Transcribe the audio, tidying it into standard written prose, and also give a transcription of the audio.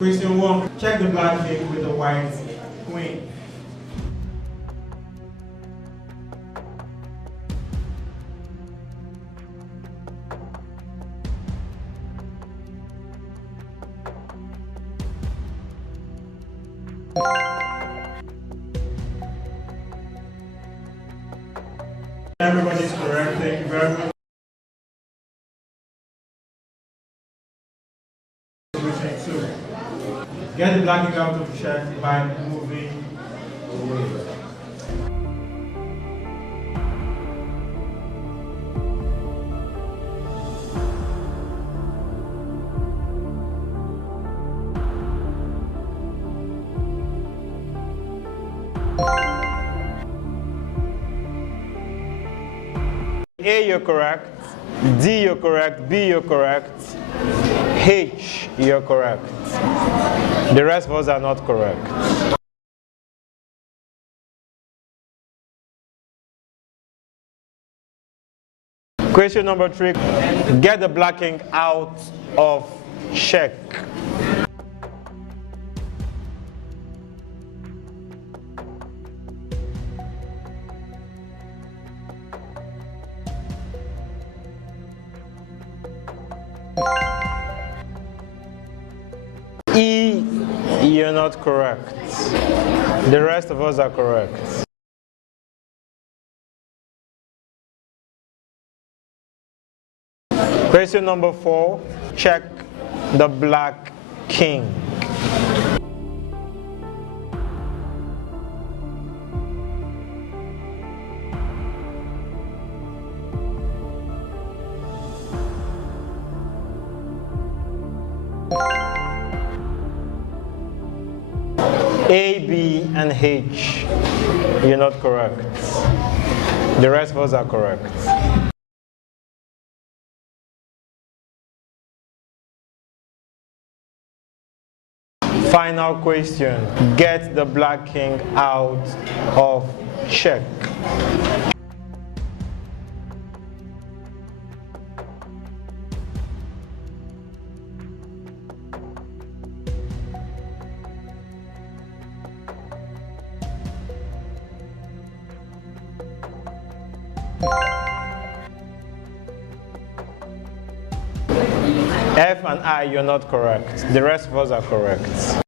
Question 1. Check the black king with the white queen. Everybody's correct. Thank you very much. Question 2. Get the black king out of check by moving away. A, you're correct. D, you're correct. B, you're correct. H, you're correct. The rest of us are not correct. Question number 3. Get the black king out of check. E, you're not correct. The rest of us are correct. Question number 4. Check the black king. A, B, and H, you're not correct. The rest of us are correct. Final question. Get the black king out of check. F and I, you're not correct. The rest of us are correct.